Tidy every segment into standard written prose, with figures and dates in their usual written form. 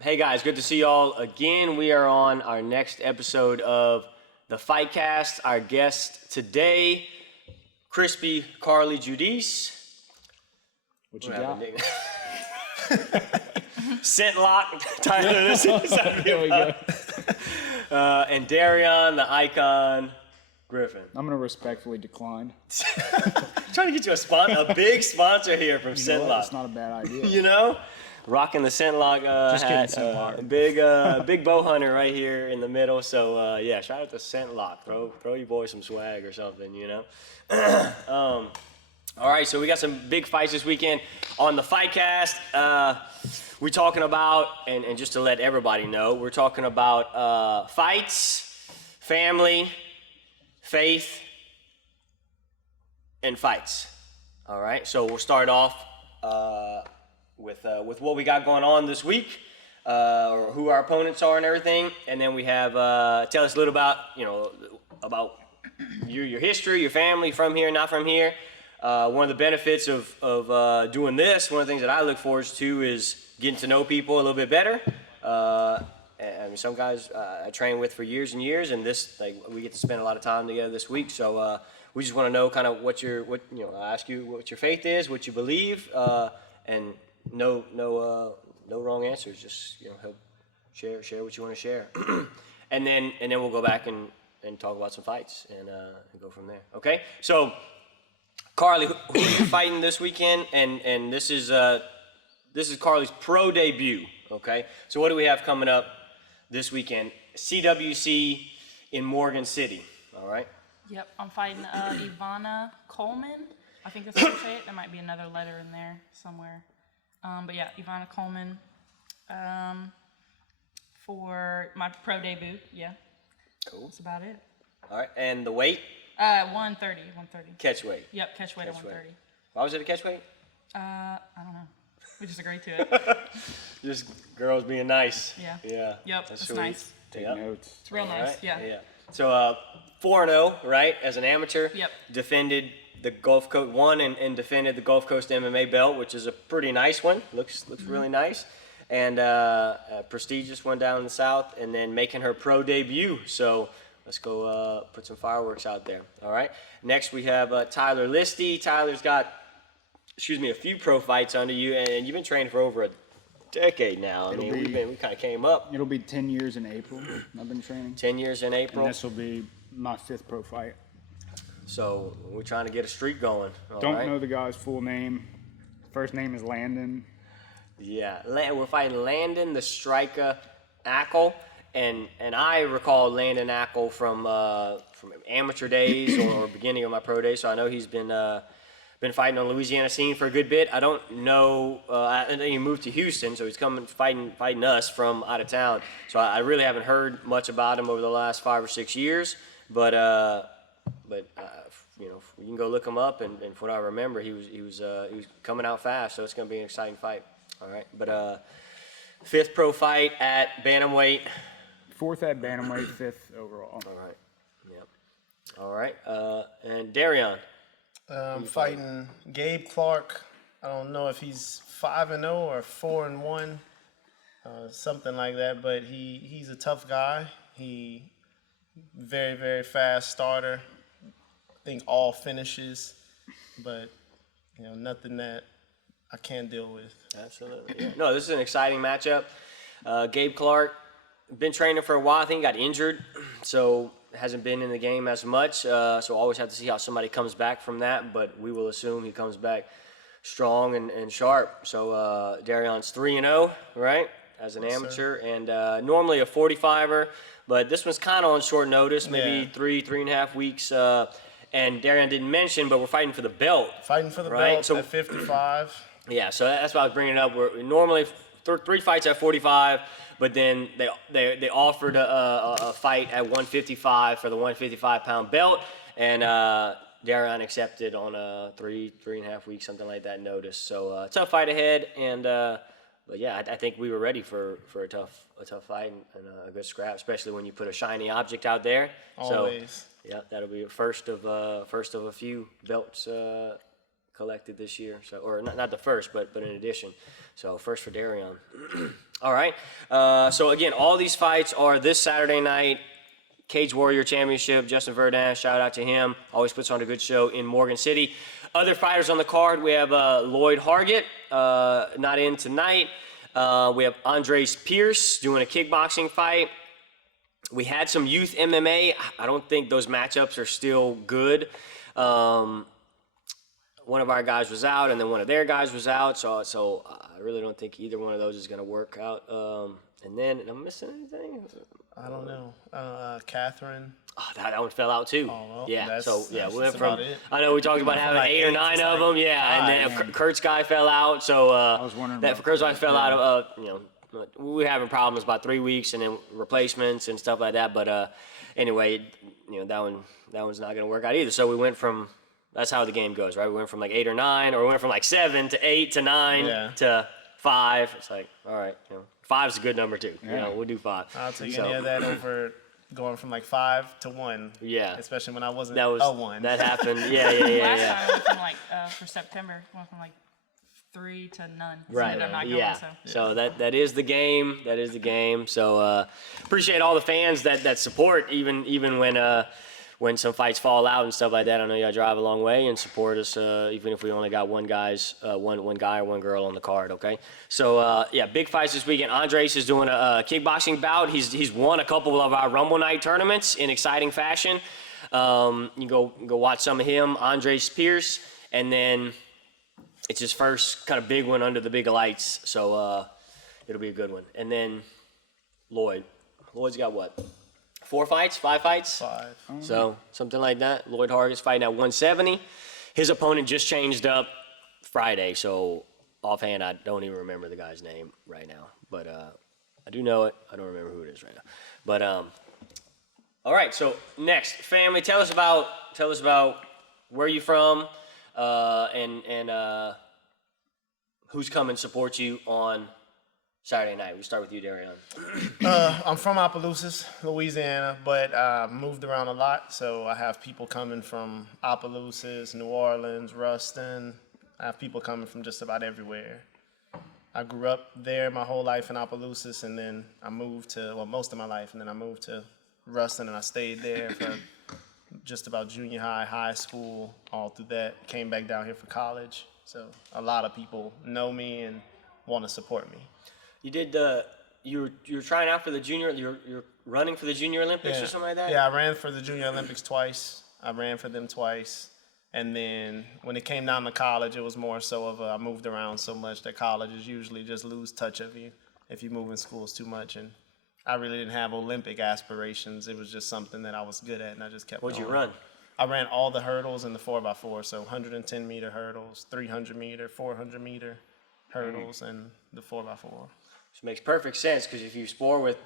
Hey guys, good to see y'all again. We are on our next episode of the Fightcast. Our guest today, Crispy Carly Judice. What you got? Scentlock title of this episode. There we go. And Darion, the Icon Griffin. I'm gonna respectfully decline. Trying to get you a big sponsor here from Scentlock. That's not a bad idea. You know? Rocking the Scentlock Just kidding, hat. Scentlock. Big bow hunter right here in the middle. So yeah, shout out to Scentlock. Throw your boy some swag or something, you know. All right, so we got some big fights this weekend on the Fightcast. We're talking about, and just to let everybody know, we're talking about fights, family, faith, and fights. All right, so we'll start off with what we got going on this week, or who our opponents are and everything, and then we have tell us a little about about your history, your family, from here, not from here. One of the benefits of doing this, one of the things that I look forward to is getting to know people a little bit better. I mean, some guys I train with for years and years, and we get to spend a lot of time together this week. So we just want to know kind of I ask you what your faith is, what you believe, and no wrong answers. Just help share what you want to share, and then we'll go back and talk about some fights and go from there. Okay, so Carly, who are you fighting this weekend? And this is Carly's pro debut. Okay, so what do we have coming up this weekend? CWC in Morgan City. All right. Yep, I'm fighting Ivana Coleman. I think that's how you say it. There might be another letter in there somewhere. But yeah, Ivana Coleman for my pro debut. Yeah. Cool. That's about it. All right, and the weight? 130. Catch weight. Yep, catch weight at 130. Why was it a catch weight? I don't know. We just agreed to it. Just girls being nice. Yeah. Yeah. Yep, That's it's sweet. nice. Take Yep. notes. It's real All nice. right, Yeah. So 4-0, right? As an amateur. Yep. Defended the Gulf Coast, won and defended the Gulf Coast MMA belt, which is a pretty nice one. Looks really nice, and a prestigious one down in the south. And then making her pro debut. So let's go put some fireworks out there. All right. Next we have Tyler Listy. Tyler's got, a few pro fights under you, and you've been training for over a decade now. We kind of came up. It'll be 10 years in April. I've been training. 10 years in April. And this will be my 5th pro fight. So we're trying to get a streak going. Don't know the guy's full name. First name is Landon. Yeah, we're fighting Landon the Striker Ackle, and I recall Landon Ackle from amateur days or beginning of my pro days. So I know he's been fighting on the Louisiana scene for a good bit. I don't know. I think he moved to Houston, so he's coming fighting us from out of town. So I really haven't heard much about him over the last 5 or 6 years. But you can go look him up, and from what I remember, he was coming out fast. So it's going to be an exciting fight. All right, but 5th pro fight at bantamweight. 4th at bantamweight, 5th overall. All right. Yep. All right. And Darion. Fighting Gabe Clark. I don't know if he's 5-0 or 4-1, something like that. But he's a tough guy. He very, very fast starter. I think all finishes, but nothing that I can't deal with. Absolutely. Yeah. No, this is an exciting matchup. Gabe Clark, been training for a while. I think he got injured, so hasn't been in the game as much. So always have to see how somebody comes back from that, but we will assume he comes back strong and sharp. So Darion's 3-0, right, as an amateur, and normally a 45er, but this one's kind of on short notice, maybe 3.5 weeks. And Darion didn't mention, but we're fighting for the belt. Fighting for the right? belt at 55. Yeah, so that's why I was bringing it up. We're normally 3 fights at 45, but then they offered a fight at 155 for the 155-pound belt, and Darion accepted on a 3.5 weeks, something like that, notice. So tough fight ahead, and but yeah, I think we were ready for a tough fight and a good scrap, especially when you put a shiny object out there. Always. So, yeah, that'll be first of a few belts collected this year. So, or not the first, but in addition. So first for Darion. All right. So again, all these fights are this Saturday night. Cage Warrior Championship. Justin Verdun, shout out to him. Always puts on a good show in Morgan City. Other fighters on the card, we have Lloyd Hart, not in tonight. We have Andres Pierce doing a kickboxing fight. We had some youth MMA. I don't think those matchups are still good. One of our guys was out, and then one of their guys was out. So I really don't think either one of those is going to work out. And then, am I missing anything? I don't know. Catherine. Oh, that one fell out too. Oh, well, yeah. that's- So yeah, that's we went just from. about it. I know we talked about having like 8 or 8 to 9 of like them. Yeah, and then Kurt's guy fell out. So I was wondering that about Kurt's guy that. fell out of we were having problems about 3 weeks and then replacements and stuff like that. But anyway, that one's not gonna work out either. So we went from. That's how the game goes, right? We went from like 8 or 9, or we went from like 7 to 8 to 9 Yeah. to 5. It's like, all right, 5's a good number too. Yeah. We'll do 5. I'll take So- any of that over going from like 5 to 1. Yeah. Especially when I wasn't That was a 1. that happened. Yeah. Last time I went from like for September, went from like 3 to none. So Right. I'm not going, Yeah. so. So that is the game. That is the game. So appreciate all the fans that support even when some fights fall out and stuff like that. I know y'all drive a long way and support us even if we only got one guy or one girl on the card. Okay. So yeah, big fights this weekend. Andres is doing a kickboxing bout. He's won a couple of our Rumble Night tournaments in exciting fashion. You can go watch some of him. Andres Pierce, and then. It's his first kind of big one under the big lights, so it'll be a good one. And then Lloyd's got what? 4 fights, 5 fights? 5. So something like that. Lloyd Hart is fighting at 170. His opponent just changed up Friday, so offhand I don't even remember the guy's name right now. But I do know it. I don't remember who it is right now. But all right. So next, family, tell us about where you from. And who's coming to support you on Saturday night? We start with you, Darian. I'm from Opelousas, Louisiana, but moved around a lot. So I have people coming from Opelousas, New Orleans, Ruston. I have people coming from just about everywhere. I grew up there my whole life in Opelousas, and then I moved to, most of my life, and then I moved to Ruston, and I stayed there for just about junior high, high school, all through that. Came back down here for college. So a lot of people know me and want to support me. You did you were trying out for the junior. You're running for the Junior Olympics or something like that. Yeah, I ran for the Junior Olympics twice. I ran for them twice. And then when it came down to college, it was more so of I moved around so much that colleges usually just lose touch of you if you move in schools too much. And I really didn't have Olympic aspirations. It was just something that I was good at, and I just kept What'd you going. run? I ran all the hurdles in the 4x4, so 110-meter hurdles, 300-meter, 400-meter hurdles, and the 4x4. Which makes perfect sense because if you spar with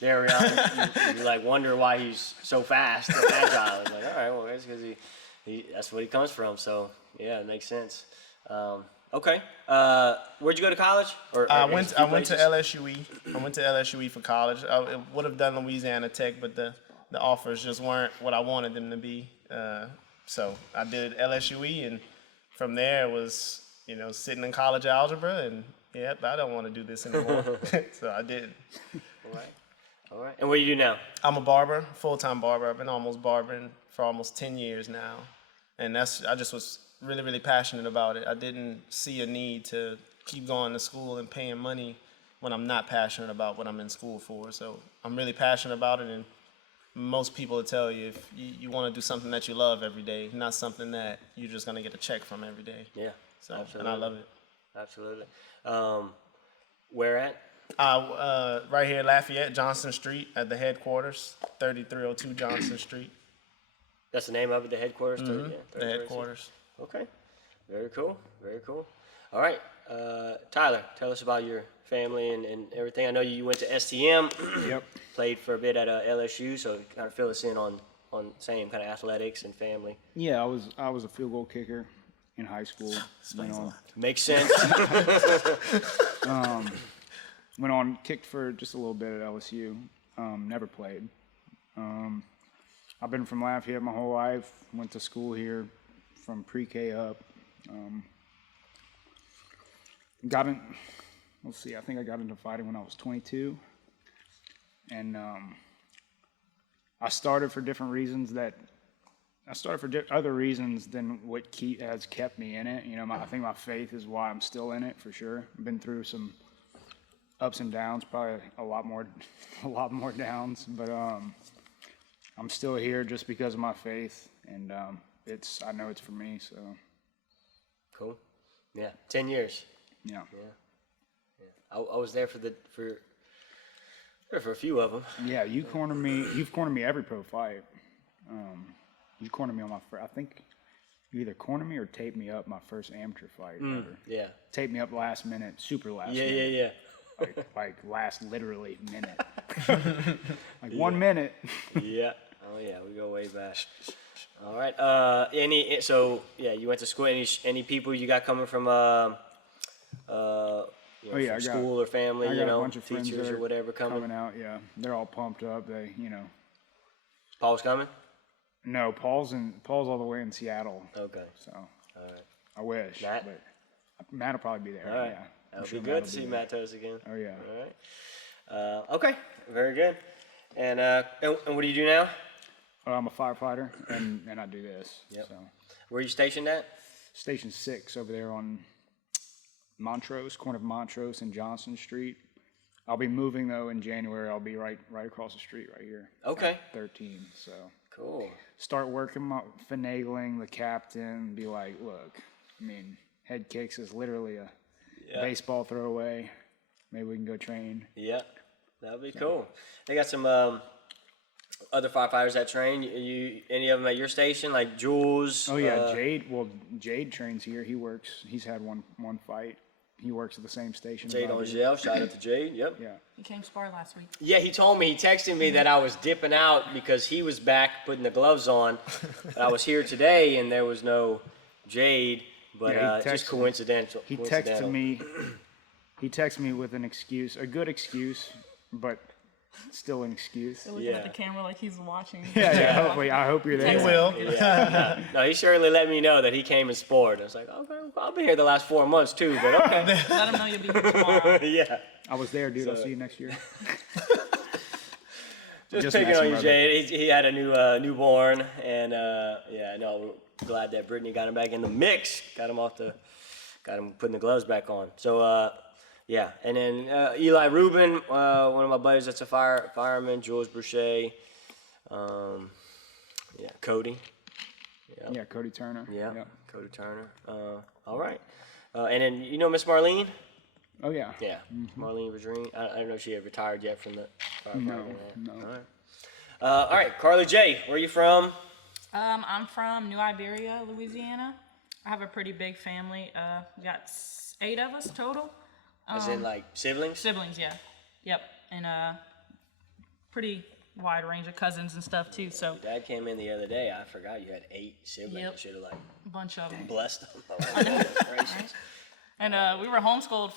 Darian, you like wonder why he's so fast and agile. It's like, all right, well, it's because he that's what he comes from. So yeah, it makes sense. Okay. Where'd you go to college? I went to LSUE. I went to LSUE for college. I would have done Louisiana Tech, but the offers just weren't what I wanted them to be. So I did LSUE, and from there it was sitting in college algebra, and I don't want to do this anymore. So I did. All right. And what do you do now? I'm a barber, full-time barber. I've been almost barbering for almost 10 years now, and I just was really, really passionate about it. I didn't see a need to keep going to school and paying money when I'm not passionate about what I'm in school for. So I'm really passionate about it, and most people will tell you if you want to do something that you love every day, not something that you're just going to get a check from every day. Yeah. So, absolutely. and I love it. Absolutely. Where at? Right here, Lafayette, Johnson Street at the headquarters, 3302 Johnson Street. That's the name of it, the headquarters? Mm-hmm. Yeah, The headquarters. Okay. Very cool. Very cool. All right. Tyler, tell us about your family and everything. I know you went to STM. Yep. Played for a bit at LSU, so kind of fill us in on same kind of athletics and family. Yeah, I was a field goal kicker in high school. Makes sense. Went on, kicked for just a little bit at LSU. Never played. I've been from Lafayette my whole life. Went to school here from pre-K up. let's see, I think I got into fighting when I was 22. And I started for different reasons other reasons than what has kept me in it. You know, I think my faith is why I'm still in it for sure. I've been through some ups and downs, probably a lot more downs, but I'm still here just because of my faith, and I know it's for me. So Cool. Yeah, 10 years. yeah. I was there for a few of them. Yeah, you've cornered me every pro fight. You cornered me on my first, I think you either cornered me or taped me up my first amateur fight ever. Yeah. Taped me up last minute, super last Yeah, minute. yeah. Like last literally minute. Like 1 minute. Yeah. Oh yeah, we go way back. All right. You went to school. Any people you got coming from from school or family? I got a bunch of friends teachers that or whatever coming out. Yeah, they're all pumped up. They, Paul's coming. No, Paul's all the way in Seattle. Okay. So All right. I wish. Matt? But Matt will probably be there. All right. Yeah. That'll be good to see Matt Toast again. Oh yeah. All right. Okay. Very good. And what do you do now? I'm a firefighter, and I do this. Yep. So Where are you stationed at? Station 6 over there on Montrose, corner of Montrose and Johnson Street. I'll be moving though in January. I'll be right across the street right here. Okay. 13. So Cool. start working, finagling the captain. Be like, look, I mean, Headkicks is literally a baseball throwaway. Maybe we can go train. Yeah. That would be cool. They got some other firefighters that train. You any of them at your station, like Jules? Oh yeah, Jade. Well, Jade trains here. He works. He's had one fight. He works at the same station. Jade Angel. Shout out to Jade. Yep. Yeah. He came spar last week. Yeah, he told me. He texted me that I was dipping out because he was back putting the gloves on. I was here today and there was no Jade, but Yeah, he just texted- coincidental. He texted me. He texted me with an excuse, a good excuse, but still an excuse. Looking Yeah. at the camera like he's watching. Yeah. Hopefully, I hope you're He there. will. No, he surely let me know that he came and spored. I was like, okay, I'll be here the last 4 months too, but okay. Let him know you'll be here tomorrow. Yeah. I was there, dude. I'll see you next year. Just Just picking messing, on you, brother. Jade. He had a newborn, and we're glad that Brittany got him back in the mix. Got him putting the gloves back on. So and then Eli Rubin, one of my buddies that's a fireman, Jules Boucher, Cody. Yeah, Cody Turner. Yeah, Yep. Cody Turner. All right. And then Miss Marlene? Oh yeah. Yeah, Marlene Vadrine. I don't know if she had retired yet from the firefighting. No. All right. All right, Carly J, where are you from? I'm from New Iberia, Louisiana. I have a pretty big family. We got 8 of us total. As in like siblings? Siblings, yeah. Yep. And pretty wide range of cousins and stuff too. So Dad came in the other day. I forgot you had 8 siblings. Yep. Should have a bunch of them. blessed them. Gracious. And we were homeschooled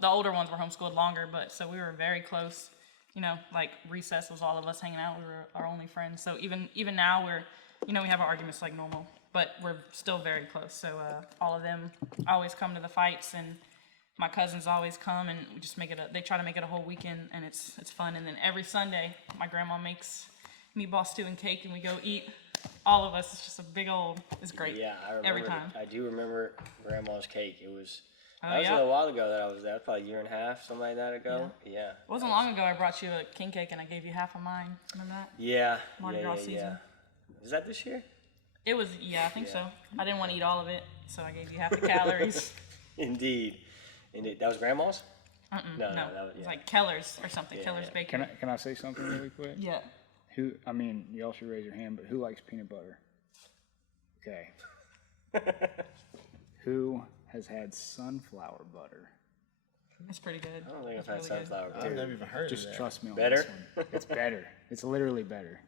the older ones were homeschooled longer, but so we were very close. Like recess was all of us hanging out. We were our only friends. So even now we have our arguments like normal, but we're still very close. So all of them always come to the fights, and my cousins always come, and we just they try to make it a whole weekend, and it's fun. And then every Sunday, my grandma makes meatball stew and cake, and we go eat. All of us. It's just it's great. Yeah, I remember. Every time. I do remember Grandma's cake. It was. Oh, That was yeah? a little while ago that I was there. Probably a year and a half, something like that ago. Yeah. It wasn't long ago I brought you a king cake and I gave you half of mine. Remember that? Yeah. Mardi Gras season. Is that this year? It was, I think so. I didn't want to eat all of it, so I gave you half the calories. Indeed. That was Grandma's? No, that was, it was like Keller's or something. Keller's Bakery. Can I say something really quick? Yeah. Y'all should raise your hand, but who likes peanut butter? Okay. Who has had sunflower butter? It's pretty good. I don't think I've It's had really good. sunflower I've butter. never even heard of Just that. trust me on Better? this one. It's better. It's literally better.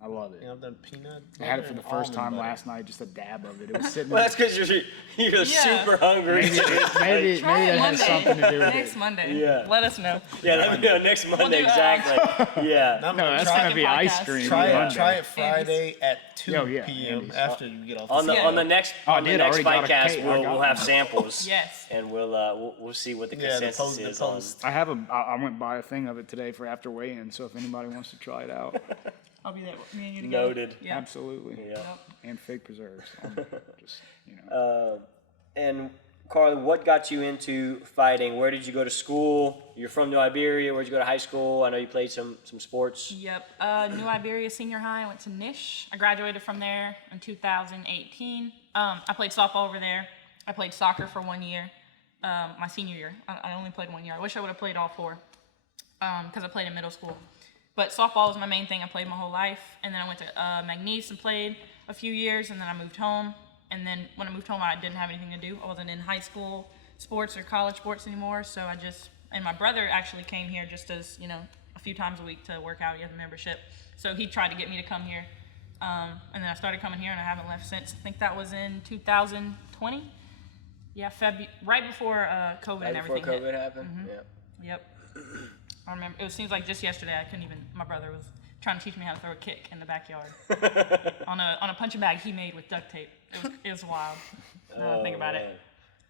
I love it. You know, the peanut. I had it for butter the and first almond time butter. last night, just a dab of it. It was sitting Well, there. that's because you're super hungry. Maybe Try that it has Monday. something to do with Next it. Monday. Yeah. Let us know. Yeah, let me know next Monday, do, exactly. Yeah. No, No, that's try, gonna be ice podcast. cream. try Monday. it. Try it Friday at 2 Oh, yeah, p.m. Andy's. after you get off. On the Yeah. on the next Oh, I on the did. I next already got a Fightcast, cake. I we'll got have one. samples. Yes. And we'll see what the Yeah, the consensus is on. post. I I went by a thing of it today for after weigh-in, so if anybody wants to try it out, I'll be there. Me and you together. Noted. Yeah. absolutely. Yeah. And fig preserves. Just, you know. And Carly, what got you into fighting? Where did you go to school? You're from New Iberia. Where'd you go to high school? I know you played some sports. Yep. New Iberia Senior High. I went to Nish. I graduated from there in 2018. I played softball over there. I played soccer for 1 year. My senior year. I only played 1 year. I wish I would have played all four because I played in middle school. But softball was my main thing. I played my whole life. And then I went to Magnice and played a few years. And then I moved home. And then when I moved home, I didn't have anything to do. I wasn't in high school sports or college sports anymore. So I just, and my brother actually came here just as, you know, a few times a week to work out. He has a membership. So he tried to get me to come here. And then I started coming here and I haven't left since. I think that was in 2020. Yeah, right before COVID Right and before everything COVID hit. happened. Yep. I remember, it seems like just yesterday I couldn't even, my brother was trying to teach me how to throw a kick in the backyard. on a punching bag he made with duct tape. It was wild. Now that I think about it.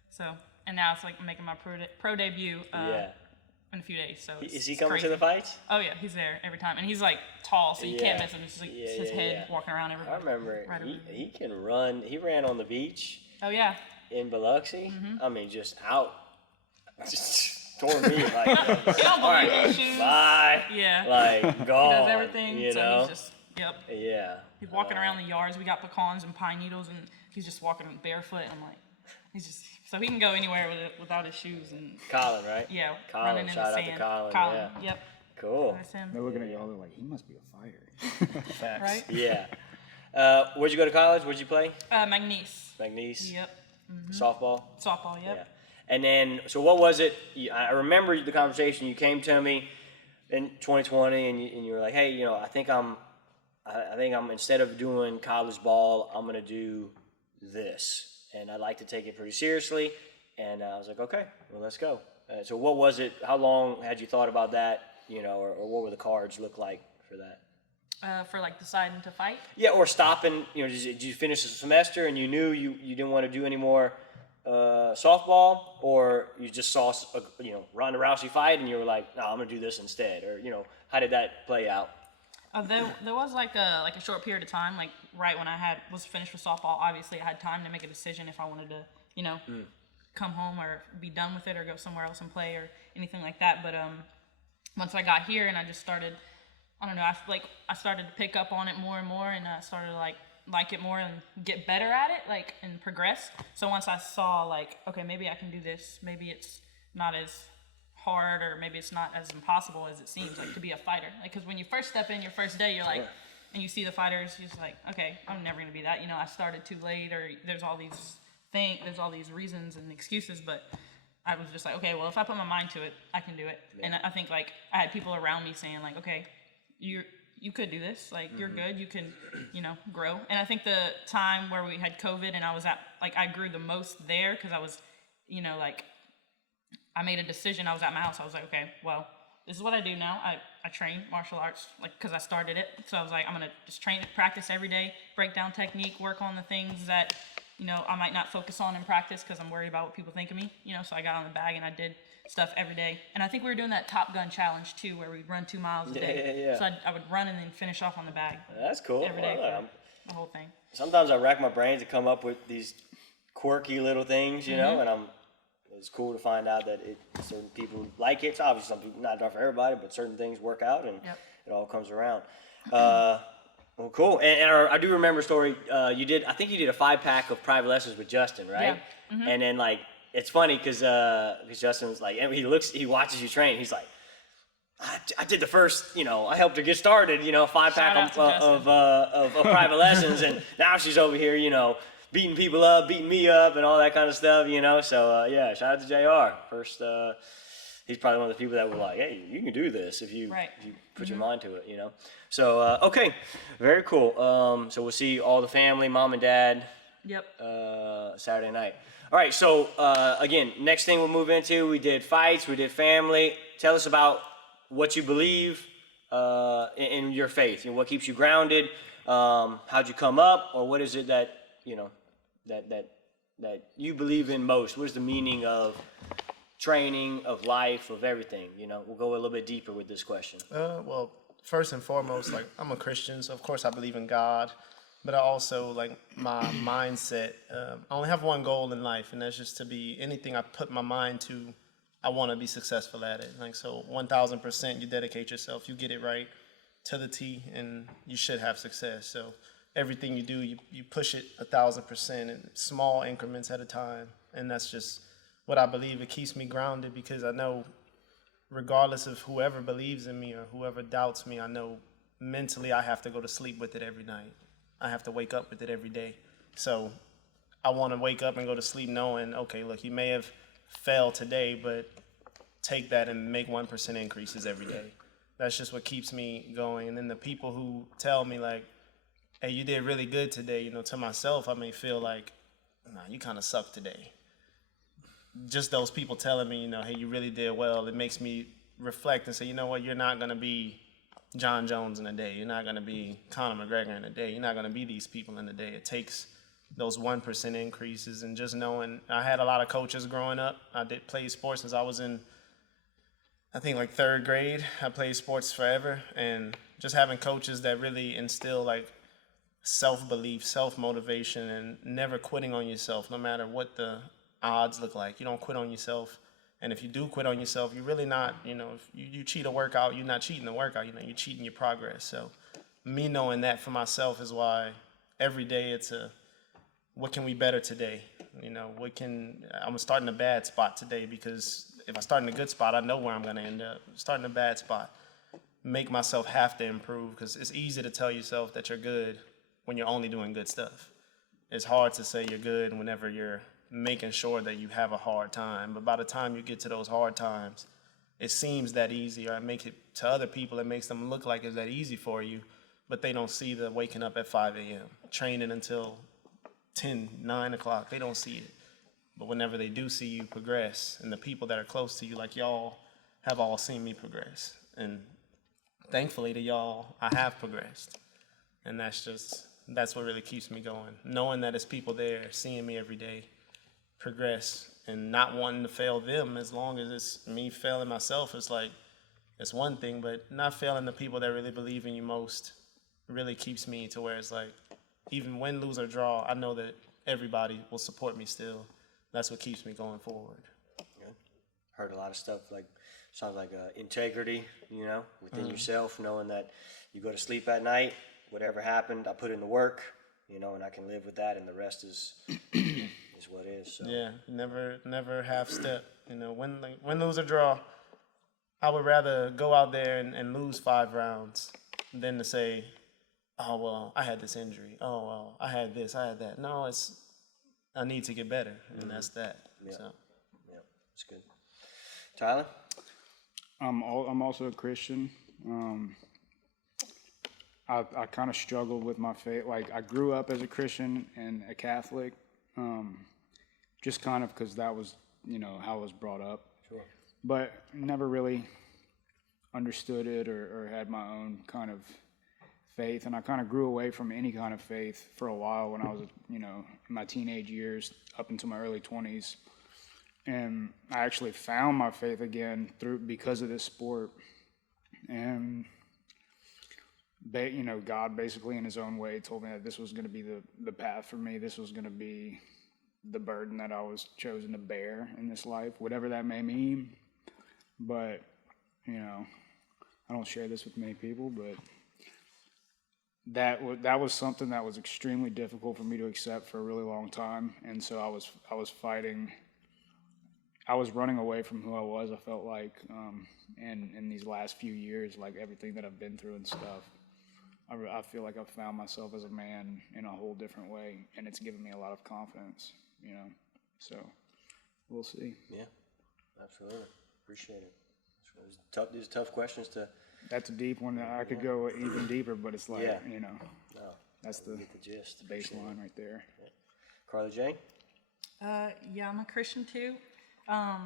So, and now it's like I'm making my pro debut in a few days. So Is it's he coming crazy. to the fights? Oh yeah, he's there every time, and he's like tall, so you Yeah. can't miss him. It's just like Yeah, his yeah, head yeah. walking around I everywhere. remember Right over there. he can run. He ran on the beach Oh yeah, in Biloxi. Mm-hmm. I mean, just out. Just tore me like, he don't all believe right, in shoes. bye. Yeah, Like, gone. he does everything. You so know? he's just Yeah. He's walking around the yards. We got pecans and pine needles, and he's just walking barefoot. And I'm like, he's just so he can go anywhere with it without his shoes and Colin, right? yeah, Colin, running in shout the out to sand. Colin, yeah. Yep, Cool. that's him. They're looking at y'all, they're like, he must be a fighter. Facts. Right? Yeah. Where'd you go to college? Where'd you play? Magnice. Magnice. Yep. Softball. Softball. Yep. Yeah. And then, so what was it? I remember the conversation. You came to me in 2020, and you were like, "Hey, you know, I think I'm instead of doing college ball, I'm gonna do this, and I'd like to take it pretty seriously." And I was like, "Okay, well, let's go." So what was it? How long had you thought about that? You know, or what were the cards look like for that? For like deciding to fight. Yeah, or stopping. You know, did you finish the semester and you knew you didn't want to do any more softball, or you just saw Ronda Rousey fight and you were like, no, I'm gonna do this instead, or how did that play out? There was like a short period of time, like right when I was finished with softball. Obviously, I had time to make a decision if I wanted to, come home or be done with it or go somewhere else and play or anything like that. But once I got here and I just started, I don't know, I started to pick up on it more and more, and I started to like it more and get better at it, and progress. So once I saw okay, maybe I can do this, maybe it's not as hard, or maybe it's not as impossible as it seems, to be a fighter. Because when you first step in your first day, you're like, and you see the fighters, you're just like, okay, I'm never gonna be that. I started too late, or there's all these reasons and excuses, but I was just like, okay, well, if I put my mind to it, I can do it. Yeah. And I think I had people around me saying okay, you could do this, you're good, you can, grow. And I think the time where we had COVID and I was at, I grew the most there because I was, I made a decision. I was at my house. I was like, okay, well, this is what I do now. I train martial arts, because I started it. So I was like, I'm going to just practice every day, break down technique, work on the things that, I might not focus on in practice because I'm worried about what people think of me, so I got on the bag and I did stuff every day. And I think we were doing that Top Gun challenge too, where we'd run 2 miles a day. Yeah. So I would run and then finish off on the bag. That's cool. Every day Well, for the whole thing. sometimes I rack my brains to come up with these quirky little things, and it's cool to find out that certain people like it. It's obviously some people, not for everybody, but certain things work out, and it all comes around. Well, cool. And I do remember a story. I think you did a 5-pack of private lessons with Justin, right? Yeah. Mm-hmm. And then it's funny because Justin was he watches you train. He's like, I did the first, I helped her get started, 5-pack of private lessons, and now she's over here, beating people up, beating me up, and all that kind of stuff, So shout out to JR. First, he's probably one of the people that were like, hey, you can do this if you, Right. if you put your mind to it, you know? So, okay, very cool. So we'll see all the family, mom and dad, Yep. Saturday night. All right, so again, next thing we'll move into, we did fights, we did family. Tell us about what you believe in your faith. You know, what keeps you grounded? How'd you come up, or what is it that you know that you believe in most? What is the meaning of training, of life, of everything? You know, we'll go a little bit deeper with this question. Well, first and foremost, like I'm a Christian, so of course I believe in God, but I also like my mindset. I only have one goal in life, and that's just to be anything I put my mind to. I want to be successful at it. Like so, 1,000%, you dedicate yourself, you get it right to the T, and you should have success. So everything you do, you push it 1,000% in small increments at a time, and that's just what I believe. It keeps me grounded because I know, regardless of whoever believes in me or whoever doubts me, I know mentally I have to go to sleep with it every night. I have to wake up with it every day. So I want to wake up and go to sleep knowing, okay, look, you may have failed today, but take that and make 1% increases every day. That's just what keeps me going. And then the people who tell me like, hey, you did really good today, you know, to myself, I may feel like, nah, you kind of suck today. Just those people telling me, you know, hey, you really did well, it makes me reflect and say, you know what, you're not going to be John Jones in a day. You're not going to be Conor McGregor in a day. You're not going to be these people in a day. It takes those 1% increases, and just knowing I had a lot of coaches growing up. I did play sports since I was in, I think, like 3rd grade. I played sports forever, and just having coaches that really instill like self-belief, self-motivation, and never quitting on yourself no matter what the odds look like. You don't quit on yourself. And if you do quit on yourself, you're really not, you know, if you cheat a workout, you're not cheating the workout, you know, you're cheating your progress. So me knowing that for myself is why every day it's what can we better today? You know, I'm starting a bad spot today, because if I start in a good spot, I know where I'm going to end up. Starting a bad spot, make myself have to improve, because it's easy to tell yourself that you're good when you're only doing good stuff. It's hard to say you're good whenever you're making sure that you have a hard time. But by the time you get to those hard times, it seems that easy, or it makes it to other people, it makes them look like it's that easy for you, but they don't see the waking up at 5 a.m., training until 9 o'clock. They don't see it. But whenever they do see you progress, and the people that are close to you, like y'all, have all seen me progress. And thankfully to y'all, I have progressed. And that's what really keeps me going. Knowing that it's people there seeing me every day progress, and not wanting to fail them. As long as it's me failing myself, it's like, it's one thing, but not failing the people that really believe in you most really keeps me to where it's like, even win, lose, or draw, I know that everybody will support me still. That's what keeps me going forward. Yeah. Heard a lot of stuff, like, sounds like integrity, you know, within yourself, knowing that you go to sleep at night, whatever happened, I put in the work, you know, and I can live with that, and the rest is what is. So. Yeah, never half step. You know, win, lose, or draw, I would rather go out there and lose 5 rounds than to say, oh, well, I had this injury. Oh, well, I had this, I had that. No, I need to get better, and that's that. Yeah. So. Yeah, that's good. Tyler? I'm also a Christian. I kind of struggled with my faith. Like, I grew up as a Christian and a Catholic, just kind of because that was, you know, how I was brought up. Sure. But never really understood it or had my own kind of faith. And I kind of grew away from any kind of faith for a while when I was, you know, in my teenage years up into my early 20s. And I actually found my faith again because of this sport. And you know, God basically in his own way told me that this was going to be the path for me. This was going to be the burden that I was chosen to bear in this life, whatever that may mean. But, you know, I don't share this with many people, but that was something that was extremely difficult for me to accept for a really long time. And so I was fighting. I was running away from who I was, I felt like, and in these last few years, like everything that I've been through and stuff, I feel like I've found myself as a man in a whole different way, and it's given me a lot of confidence, you know, so we'll see. Yeah, absolutely. Appreciate it. These are tough questions to. That's a deep one. I could go even deeper, but it's like, Yeah. you know, No, that's the get the gist. baseline right there. Carla Jane. Yeah, I'm a Christian too. I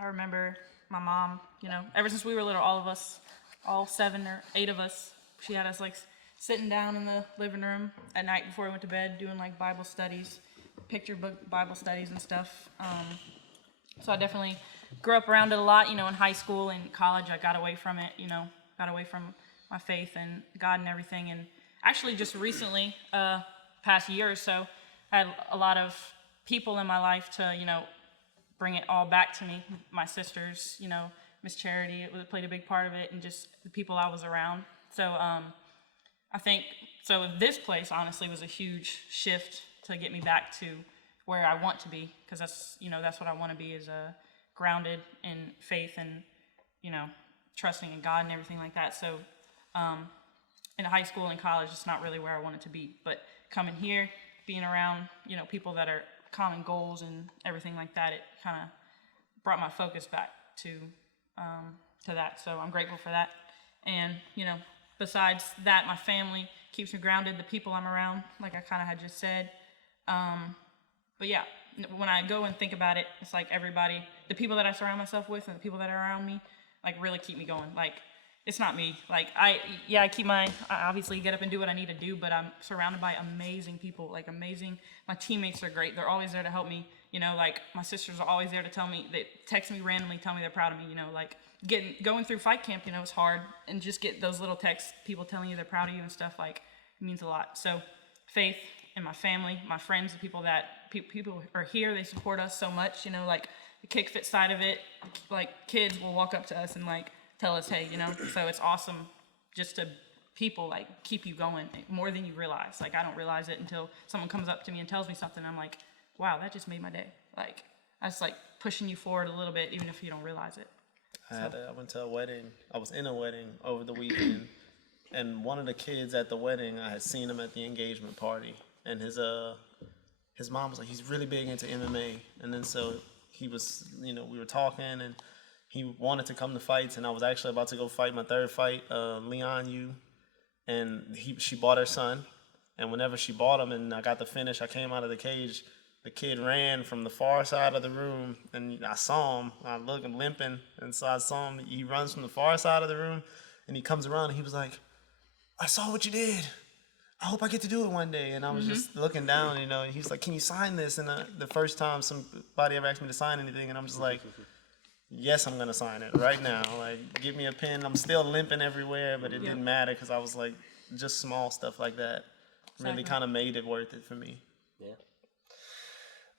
remember my mom, you know, ever since we were little, all of us, all 7 or 8 of us, she had us like sitting down in the living room at night before we went to bed doing like Bible studies, picture book Bible studies and stuff. So I definitely grew up around it a lot, you know, in high school and college. I got away from it, you know, got away from my faith and God and everything. And actually just recently, past year or so, I had a lot of people in my life to, you know, bring it all back to me. My sisters, you know, Miss Charity, played a big part of it, and just the people I was around. So I think, so this place honestly was a huge shift to get me back to where I want to be, because that's, you know, that's what I want to be, is grounded in faith and, you know, trusting in God and everything like that. So in high school and college, it's not really where I wanted to be, but coming here, being around, you know, people that are common goals and everything like that, it kind of brought my focus back to that. So I'm grateful for that. And, you know, besides that, my family keeps me grounded, the people I'm around, like I kind of had just said. But yeah, when I go and think about it, it's like everybody, the people that I surround myself with and the people that are around me, like really keep me going. Like, it's not me. Like, I obviously get up and do what I need to do, but I'm surrounded by amazing people, like amazing. My teammates are great. They're always there to help me. You know, like my sisters are always there to tell me, they text me randomly, tell me they're proud of me, you know, like going through fight camp, you know, it's hard, and just get those little texts, people telling you they're proud of you and stuff, like, it means a lot. So faith in my family, my friends, the people that people are here, they support us so much, you know, like the kick fit side of it, like kids will walk up to us and like tell us, hey, you know, so it's awesome just to people like keep you going more than you realize. Like, I don't realize it until someone comes up to me and tells me something. I'm like, wow, that just made my day. Like, that's like pushing you forward a little bit, even if you don't realize it. I went to a wedding. I was in a wedding over the weekend, and one of the kids at the wedding, I had seen him at the engagement party, and his mom was like, he's really big into MMA, and then so he was, you know, we were talking, and he wanted to come to fights, and I was actually about to go fight my third fight, Leon Yu, and she bought her son, and whenever she bought him and I got the finish, I came out of the cage, the kid ran from the far side of the room, and I saw him, I looked limping, and so I saw him, he runs from the far side of the room, and he comes around, and he was like, I saw what you did. I hope I get to do it one day. And I was just looking down, you know, and he was like, can you sign this? And the first time somebody ever asked me to sign anything, and I'm just like, yes, I'm going to sign it right now. Like, give me a pen. I'm still limping everywhere, but it didn't matter because I was like, just small stuff like that really kind of made it worth it for me. Yeah.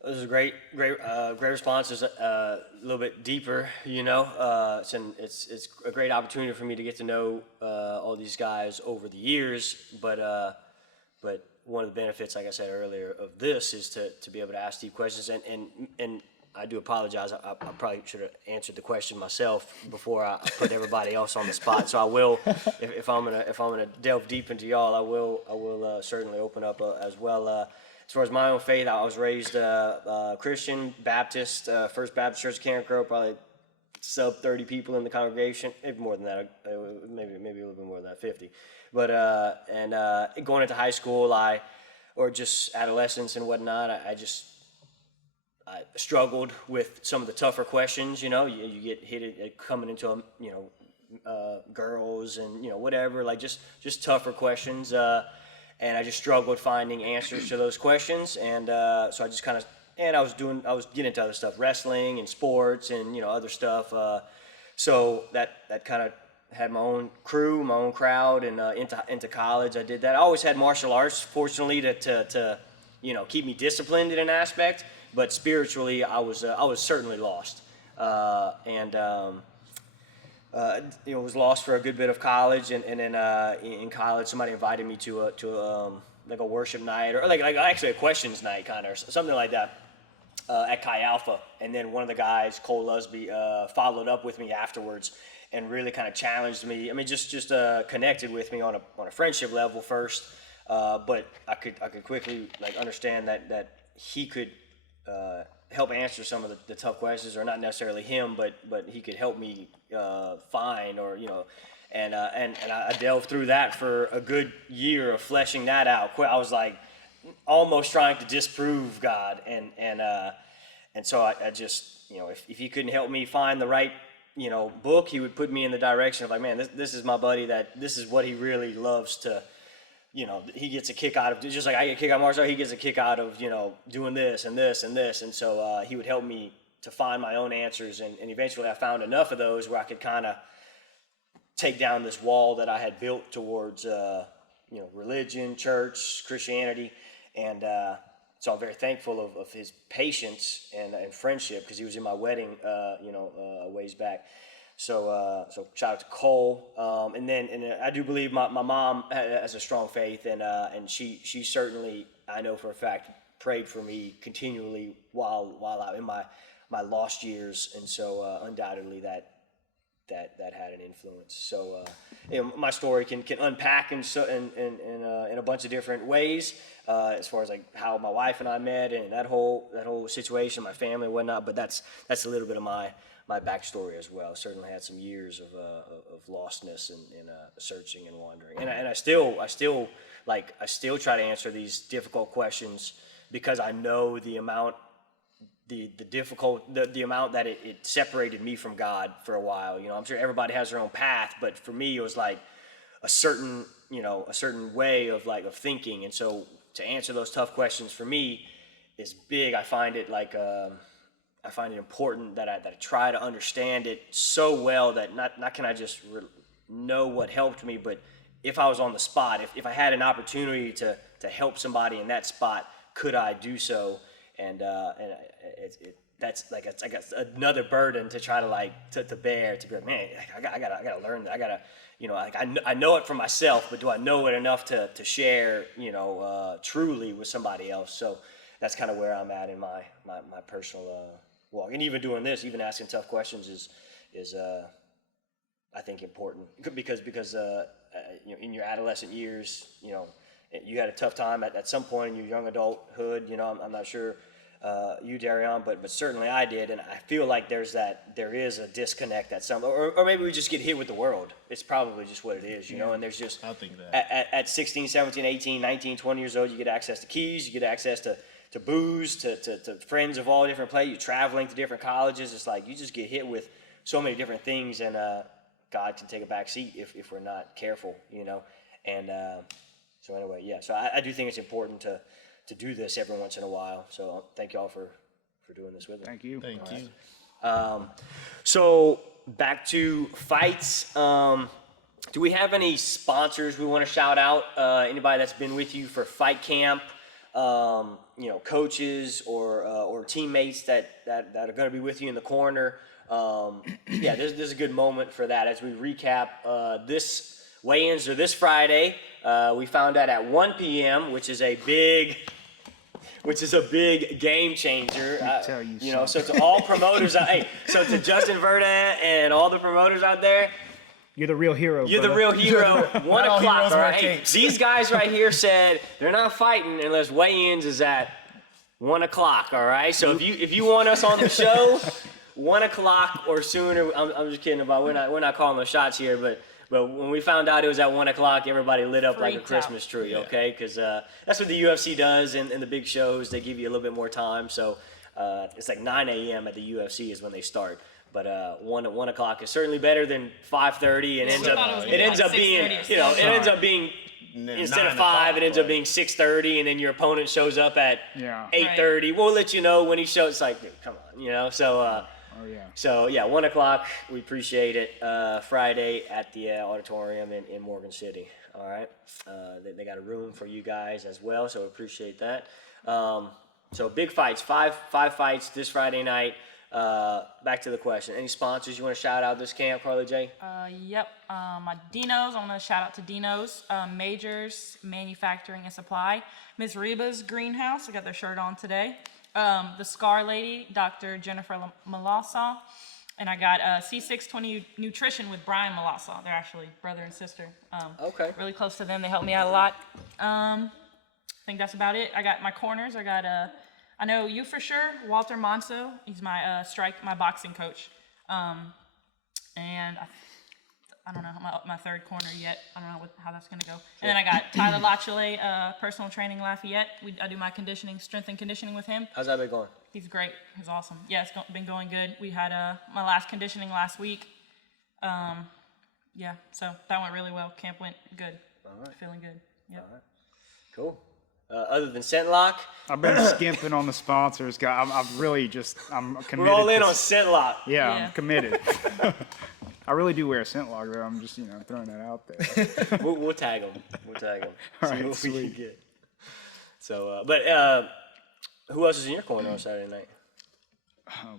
Those are great responses. A little bit deeper, you know. It's a great opportunity for me to get to know all these guys over the years. But one of the benefits, like I said earlier, of this is to be able to ask deep questions. And I do apologize. I probably should have answered the question myself before I put everybody else on the spot. So I will, if I'm gonna delve deep into y'all, I will certainly open up as well. As far as my own faith, I was raised Christian, Baptist, First Baptist Church of Carencro, probably sub 30 people in the congregation, maybe more than that, maybe a little bit more than that, 50. But going into high school, or just adolescence and whatnot, I struggled with some of the tougher questions. You know, you get hit at coming into girls and whatever, like just tougher questions. And I just struggled finding answers to those questions, and so I just kind of, and I was getting into other stuff, wrestling and sports and other stuff. So that kind of had my own crew, my own crowd, and into college I did that. I always had martial arts, fortunately, to keep me disciplined in an aspect, but spiritually I was certainly lost, was lost for a good bit of college, and then in college somebody invited me to like a worship night, or like actually a questions night kind of, or something like that, at Chi Alpha. And then one of the guys, Cole Lusby, followed up with me afterwards and really kind of challenged me. I mean, just connected with me on a friendship level first, but I could quickly like understand that he could help answer some of the tough questions, or not necessarily him, but he could help me find, or and I delved through that for a good year of fleshing that out. I was like almost trying to disprove God, and so I just if he couldn't help me find the right book, he would put me in the direction of like, man, this is my buddy, that this is what he really loves to. He gets a kick out of, just like I get a kick out of martial art, he gets a kick out of, doing this and this and this. And so he would help me to find my own answers. And eventually I found enough of those where I could kind of take down this wall that I had built towards, religion, church, Christianity. And so I'm very thankful of his patience and friendship, because he was in my wedding, a ways back. So shout out to Cole, and I do believe my mom has a strong faith, and she certainly, I know for a fact, prayed for me continually while I'm in my lost years, and so undoubtedly that had an influence. So my story can unpack in a bunch of different ways, as far as like how my wife and I met and that whole situation, my family and whatnot. But that's a little bit of my backstory as well. Certainly had some years of lostness and searching and wandering, and I still try to answer these difficult questions, because I know the amount the amount that it separated me from God for a while. I'm sure everybody has their own path, but for me it was like a certain way of thinking, and so to answer those tough questions for me is big. I find it I find it important that I try to understand it so well that not can I just know what helped me, but if I was on the spot, if I had an opportunity to help somebody in that spot, could I do so? And that's like I got another burden to try to bear, to be like, man, I gotta learn that. I gotta, I know it for myself, but do I know it enough to share, truly with somebody else? So that's kind of where I'm at in my personal walk. And even doing this, even asking tough questions is I think important, because in your adolescent years, you had a tough time at some point in your young adulthood. I'm not sure you, Darion, but certainly I did, and I feel like there is a disconnect at some, or maybe we just get hit with the world. It's probably just what it is, and there's just, I think that at 16, 17, 18, 19, 20 years old, you get access to keys, you get access to booze, to friends of all different places, you're traveling to different colleges. It's like you just get hit with so many different things, and God can take a back seat if we're not careful, and so anyway, yeah, so I do think it's important to do this every once in a while. So thank you all for doing this with us. Thank you. thank you. So back to fights. Do we have any sponsors we want to shout out? Anybody that's been with you for fight camp? Coaches or teammates that are going to be with you in the corner. Yeah, this is a good moment for that as we recap. This weigh-ins are this Friday. We found out at 1 p.m., which is a big game changer. Tell you So to all promoters, so to Justin Verdant and all the promoters out there, you're the real hero. you're brother. the real hero. 1 all o'clock, heroes all wear right? Hey, capes. these guys right here said they're not fighting unless weigh-ins is at 1 o'clock, all right? So if you want us on the show, 1 o'clock or sooner. I'm just kidding about, we're not calling the shots here, but when we found out it was at 1 o'clock, everybody lit up like a Freaked out. Christmas tree, okay? Because that's what the UFC does, and the big shows, they give you a little bit more time. So it's like 9 a.m. at the UFC is when they start. But 1 o'clock is certainly better than 5:30, and Yeah, ends we up thought it was gonna it be ends like up being 6:30 or it ends up being instead of 9 5, o'clock, it ends up right. being 6:30, and then your opponent shows up at Yeah. 8:30. We'll let you know when he shows. It's like, dude, come on, So. Oh yeah. So yeah, 1 o'clock. We appreciate it. Friday at the auditorium in Morgan City. All right. They got a room for you guys as well, so appreciate that. So big fights, five fights this Friday night. Back to the question. Any sponsors you want to shout out this camp, Carly J? Yep. My Dino's. I want to shout out to Dino's, Majors Manufacturing and Supply, Miss Reba's Greenhouse. I got their shirt on today. The Scar Lady, Dr. Jennifer Malasa, and I got C620 Nutrition with Brian Malasa. They're actually brother and sister. Okay. Really close to them. They help me out a lot. I think that's about it. I got my corners. I I know you for sure, Walter Monso. He's my my boxing coach. And I don't know my third corner yet. I don't know how that's gonna go. And then I got Tyler Lachele, personal training Lafayette. I do my strength and conditioning with him. How's that been going? He's great. He's awesome. Yeah, it's been going good. We had my last conditioning last week. Yeah, so that went really well. Camp went good. All right. Feeling good. Yep. All right. Cool. Other than Scentlock, I've been skimping on the sponsors, guy. I'm committed. we're all in to- on Scentlock. Yeah, Yeah. I'm committed. I really do wear a scent log, though. I'm just, throwing that out there. We'll tag them. We'll tag them. All right, what we sweet. can get. So, who else is in your corner on Saturday night?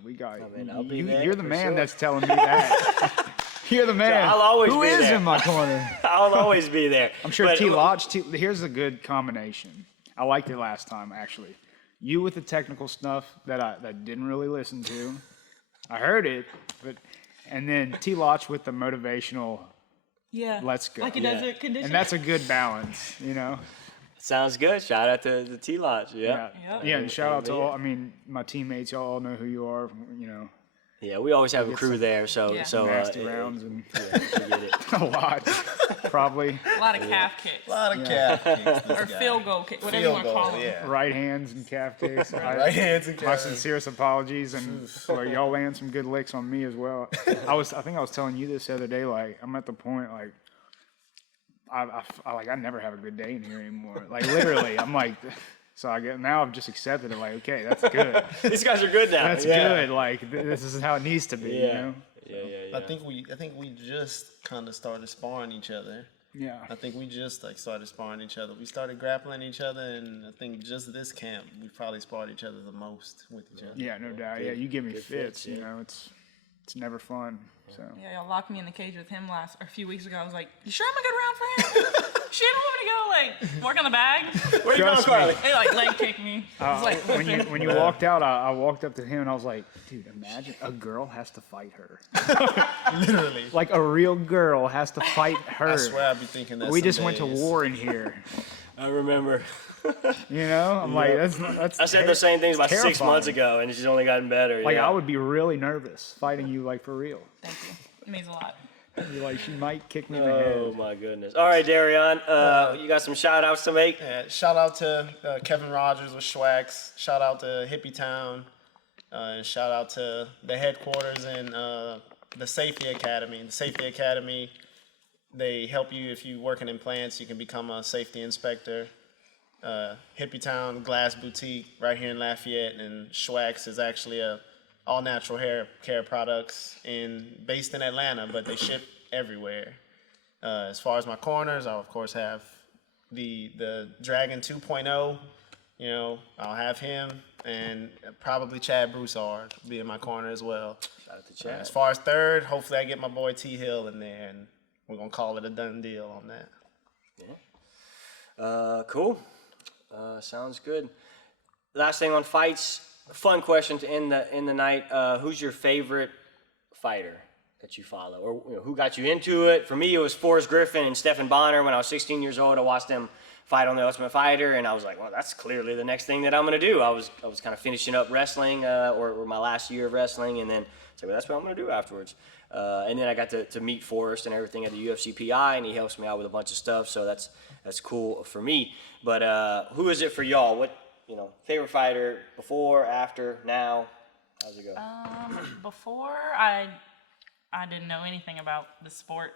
We got man, I'll be there you're the for man sure. that's telling me that. You're the man. I'll always Who be is there. in my corner? I'll always be there. I'm sure But- here's a good combination. I liked it last time, actually. You with the technical stuff that didn't really listen to. I heard it, and then T-Lotch with the motivational, Yeah. let's go. Like he does it conditioning. And that's a good balance, Sounds good. Shout out to the T-Lodge. Yeah. Yep. Yeah, and shout out to all, my teammates, y'all all know who you are, Yeah, we always have a crew there, so Yeah. nasty rounds and we get it. a lot, probably. A lot of calf kicks. A lot of calf kicks. This Or guy. field goal kick, whatever you want to call them. yeah. Right hands and calf kicks. Right hands and My calf. sincerest apologies, and y'all land some good licks on me as well. I think I was telling you this the other day. Like, I'm at the point like I never have a good day in here anymore. Like literally, I'm like, so now I've just accepted it. Like, okay, that's good. These guys are good now. That's good. Like this is how it needs to be. Yeah. Yeah. I think we just kind of started sparring each other. Yeah. I think we just started sparring each other. We started grappling each other, and I think just this camp we probably sparred each other the most with each other. Yeah, no doubt. Yeah, you give me good fits. fits, yeah. It's never fun. So Yeah, y'all locked me in the cage with him a few weeks ago. I was like, you sure I'm a good round for him? She didn't want me to go, like, work on the bag. Where you going, Trust me. Carly? They, like, leg kicked me. I was like, when you walked out, I walked up to him and I was like, dude, imagine a girl has to fight her. Literally. Like a real girl has to fight her. I swear I'd be thinking that. We some just went to days. war in here. I remember. I'm like, that's. I said the same things about 6 terrifying. months ago, and she's only gotten better. Like yeah. I would be really nervous fighting you, like for real. thank you. It means a lot. I'd be like, she might kick me in the Oh head. my goodness. All right, Darion, you got some shout outs to make? Yeah, shout out to Kevin Rogers with Schwax. Shout out to Hippie Town. And shout out to the headquarters in the Safety Academy. The Safety Academy, they help you if you're working in plants. You can become a safety inspector. Hippie Town Glass Boutique right here in Lafayette, and Schwax is actually a all natural hair care products based in Atlanta, but they ship everywhere. As far as my corners, I'll of course have the Dragon 2.0. I'll have him, and probably Chad Broussard be in my corner as well. Shout out to Chad. As far as third, hopefully I get my boy T Hill in there, and we're gonna call it a done deal on that. Cool. Sounds good. Last thing on fights. Fun question to end the night. Who's your favorite fighter that you follow, or who got you into it? For me, it was Forrest Griffin and Stephen Bonner. When I was 16 years old, I watched them fight on The Ultimate Fighter, and I was like, well, that's clearly the next thing that I'm gonna do. I was kind of finishing up wrestling, or my last year of wrestling, and then so that's what I'm gonna do afterwards. And then I got to meet Forrest and everything at the UFC PI, and he helps me out with a bunch of stuff. So that's cool for me. But who is it for y'all? What favorite fighter before, after, now? How's it go? Before, I didn't know anything about the sport,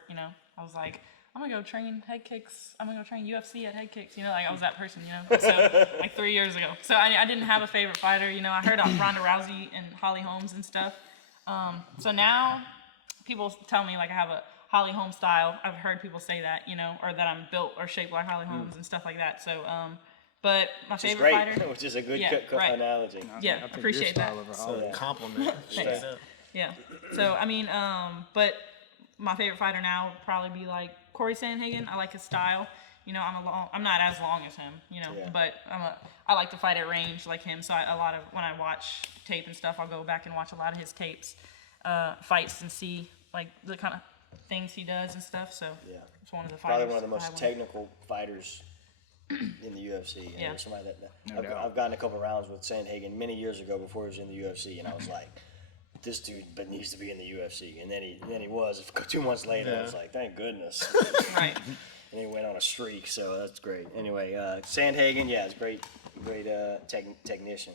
I was like, I'm gonna go train Headkicks. I'm gonna go train UFC at Headkicks. Like I was that person, So like 3 years ago. So I didn't have a favorite fighter. I heard of Ronda Rousey and Holly Holmes and stuff. So now people tell me like I have a Holly Holmes style. I've heard people say that, or that I'm built or shaped like Holly Holmes and stuff like that. So, but my favorite Great, fighter. which is a good Yeah, right. analogy. Yeah, I pick your appreciate that. style over So Holly. compliment straight up. Yeah. So but my favorite fighter now would probably be like Corey Sandhagen. I like his style. I'm not as long as him. Yeah. But I like to fight at range like him. So when I watch tape and stuff, I'll go back and watch a lot of his tapes, fights, and see like the kind of things he does and stuff. So Yeah. it's one of the Probably fighters. one of the most I want. technical fighters in the UFC. Yeah. Or somebody No doubt. I've gotten a couple rounds with Sandhagen many years ago before he was in the UFC, and I was like, this dude needs to be in the UFC. And then he was. 2 months later, I was like, thank goodness. Right. And he went on a streak, so that's great. Anyway, Sandhagen, yeah, is great technician.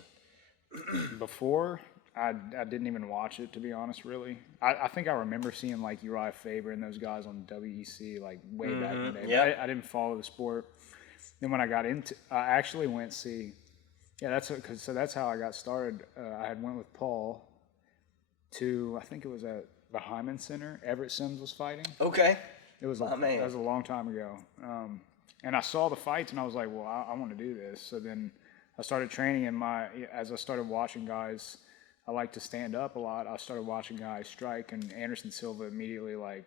Before, I didn't even watch it, to be honest, really. I think I remember seeing, like, Uriah Faber and those guys on WEC, like, way back in the day. Yeah. But I didn't follow the sport. Then when I got into, I actually went see, so that's how I got started. I had went with Paul to, I think it was at the Hyman Center. Everett Sims was fighting. Okay. It was Oh, man. that was a long time ago. And I saw the fights, and I was like, well, I want to do this. So then I started training, and as I started watching guys, I like to stand up a lot. I started watching guys strike, and Anderson Silva immediately, like,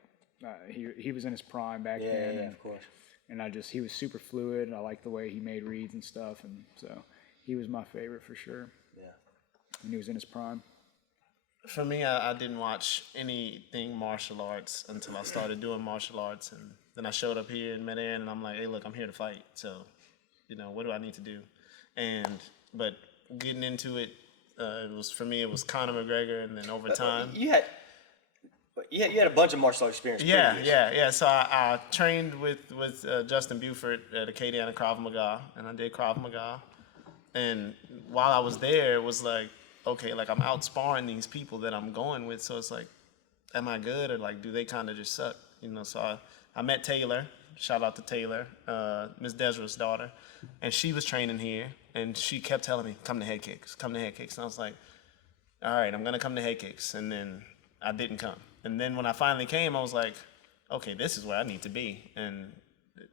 he was in his prime back then. Yeah, and, of course. And he was super fluid. I liked the way he made reads and stuff, and so he was my favorite for sure. Yeah. And he was in his prime. For me, I didn't watch anything martial arts until I started doing martial arts, and then I showed up here and met Aaron, and I'm like, hey, look, I'm here to fight. So, what do I need to do? But getting into it, it was Conor McGregor, and then over time. You had a bunch of martial arts experience. Yeah. So I trained with Justin Buford at Acadiana Krav Maga, and I did Krav Maga. And while I was there, it was like, okay, like I'm out sparring these people that I'm going with, so it's like, am I good, or like, do they kind of just suck? So I met Taylor. Shout out to Taylor, Miss Desra's daughter, and she was training here, and she kept telling me, come to Headkicks. And I was like, all right, I'm gonna come to Headkicks, and then I didn't come. And then when I finally came, I was like, okay, this is where I need to be. And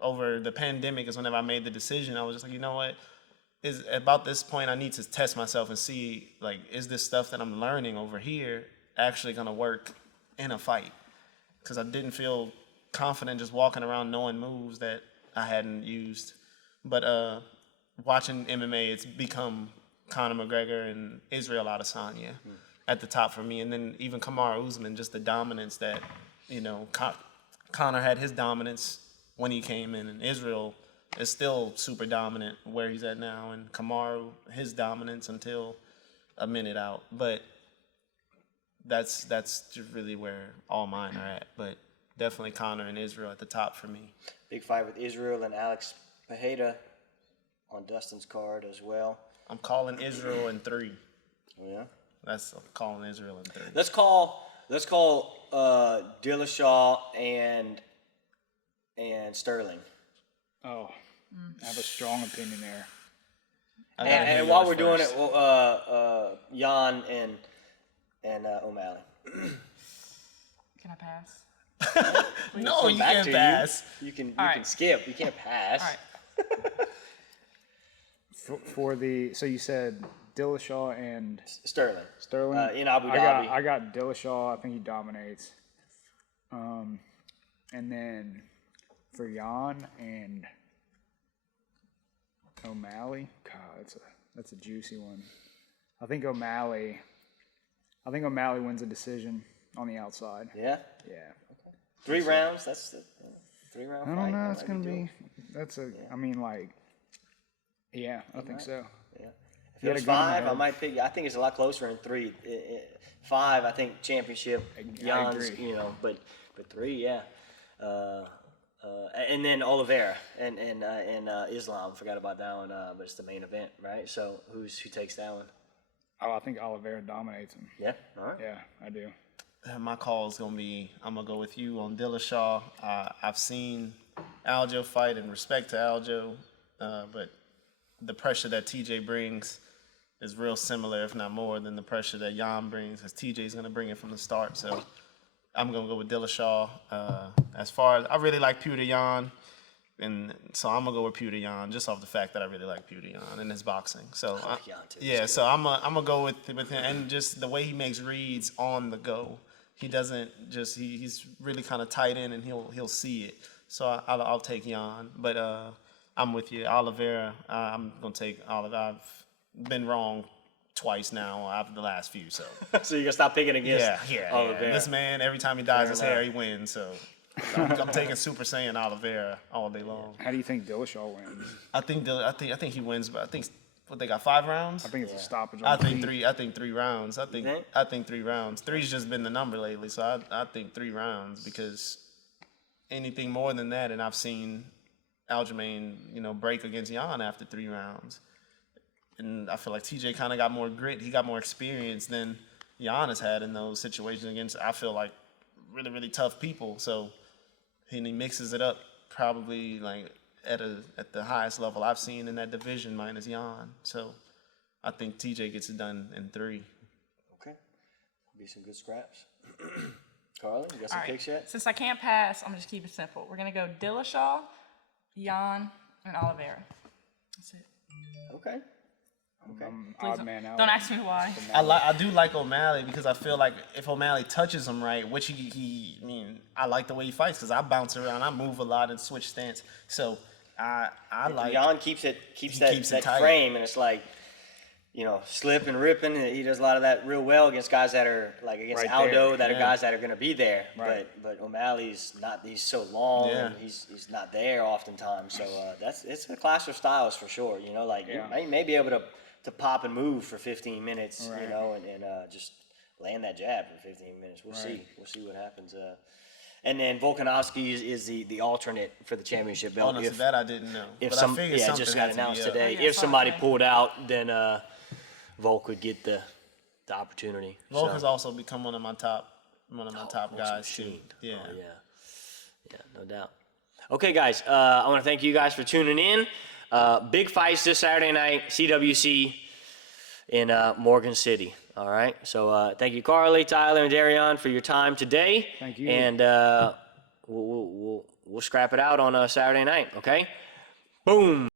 over the pandemic is whenever I made the decision. I was just like, you know what? Is about this point I need to test myself and see, like, is this stuff that I'm learning over here actually gonna work in a fight? Because I didn't feel confident just walking around knowing moves that I hadn't used. But watching MMA, it's become Conor McGregor and Israel Adesanya at the top for me, and then even Kamaru Usman, just the dominance that, Conor had his dominance when he came in, and Israel is still super dominant where he's at now, and Kamaru, his dominance until a minute out. But that's just really where all mine are at. But definitely Conor and Israel at the top for me. Big fight with Israel and Alex Pereira on Dustin's card as well. I'm calling Israel in 3. Oh, yeah? I'm calling Israel in 3. Let's call Dillashaw and Sterling. Oh, I have a strong opinion there. And while we're doing it, Jan and O'Malley. Can I pass? No, you can't pass. You can right. skip. You can't pass. All right. So you said Dillashaw and Sterling. Sterling? In Abu Dhabi. I got Dillashaw. I think he dominates. And then for Jan and O'Malley, God, that's a juicy one. I think O'Malley wins a decision on the outside. Yeah. Yeah. 3 rounds. That's the 3-round fight. I don't know. That It's might gonna be. I mean, like, yeah, I think so. Yeah. If He it had was a gun in my 5, I head. might pick. I think it's a lot closer in 3. 5, I think championship. I Jan's, agree. but 3, yeah. And then Oliveira and Islam. Forgot about that one. But it's the main event, right? So who takes that one? Oh, I think Oliveira dominates him. Yeah. All right. Yeah, I do. My call is going to be, I'm going to go with you on Dillashaw. I've seen Aljo fight, and respect to Aljo, but the pressure that TJ brings is real similar, if not more, than the pressure that Jan brings, because TJ's going to bring it from the start. So I'm going to go with Dillashaw. As far as, I really like Pewter Jan, and so I'm going to go with Pewter Jan, just off the fact that I really like Pewter Jan in his boxing. So like Jan too. yeah, so I'm gonna go with him, and just the way he makes reads on the go. He doesn't just he's really kind of tight in, and he'll see it. So I'll take Jan, but I'm with you, Oliveira. I'm gonna take Oliveira. I've been wrong twice now after the last few, so So you're gonna stop picking against yeah. Oliveira. This man, every time he dyes his Fair hair, enough. he wins. So I'm taking Super Saiyan Oliveira all day long. How do you think Dillashaw wins? I think he wins, but I think what they got 5 rounds. I think it's a stoppage. I On the think feet. 3. I think 3 rounds. I think think? 3 rounds. 3's just been the number lately, so I think 3 rounds because anything more than that, and I've seen Aljamain, break against Jan after 3 rounds, and I feel like TJ kind of got more grit. He got more experience than Jan has had in those situations against, I feel like, really, really tough people. So he mixes it up probably like at the highest level I've seen in that division minus Jan. So I think TJ gets it done in 3. Okay. Be some good scraps. Carly, you got some All right. picks yet? Since I can't pass, I'm gonna just keep it simple. We're gonna go Dillashaw, Jan, and Oliveira. That's it. Okay. Odd man out. Don't ask me why. I do like O'Malley because I feel like if O'Malley touches him right, which I like the way he fights because I bounce around, I move a lot and switch stance. So I like. Jan keeps that tight. frame, and it's like, slip and ripping. And he does a lot of that real well against guys that are like against Right Aldo, there. that are Yeah. guys that are going to be there. Right. But O'Malley's not. He's so long. Yeah. And he's not there oftentimes. So it's a clash of styles for sure. You may be able to pop and move for 15 minutes. Right. And just land that jab for 15 minutes. We'll Right. see. We'll see what happens. And then Volkanovski is the alternate for the championship belt. Honestly, that I didn't know. If but some, I figured yeah, it something just had got to be announced up. today. Oh, yeah, If somebody okay. pulled out, then Volk would get the opportunity. Volk So- has also become one of my top Volk's a guys too. machine. Yeah. Oh, yeah, no doubt. Okay, guys, I want to thank you guys for tuning in. Big fights this Saturday night, CWC in Morgan City. All right, so thank you, Carly, Tyler, and Darion for your time today. Thank you. And we'll scrap it out on Saturday night. Okay, boom.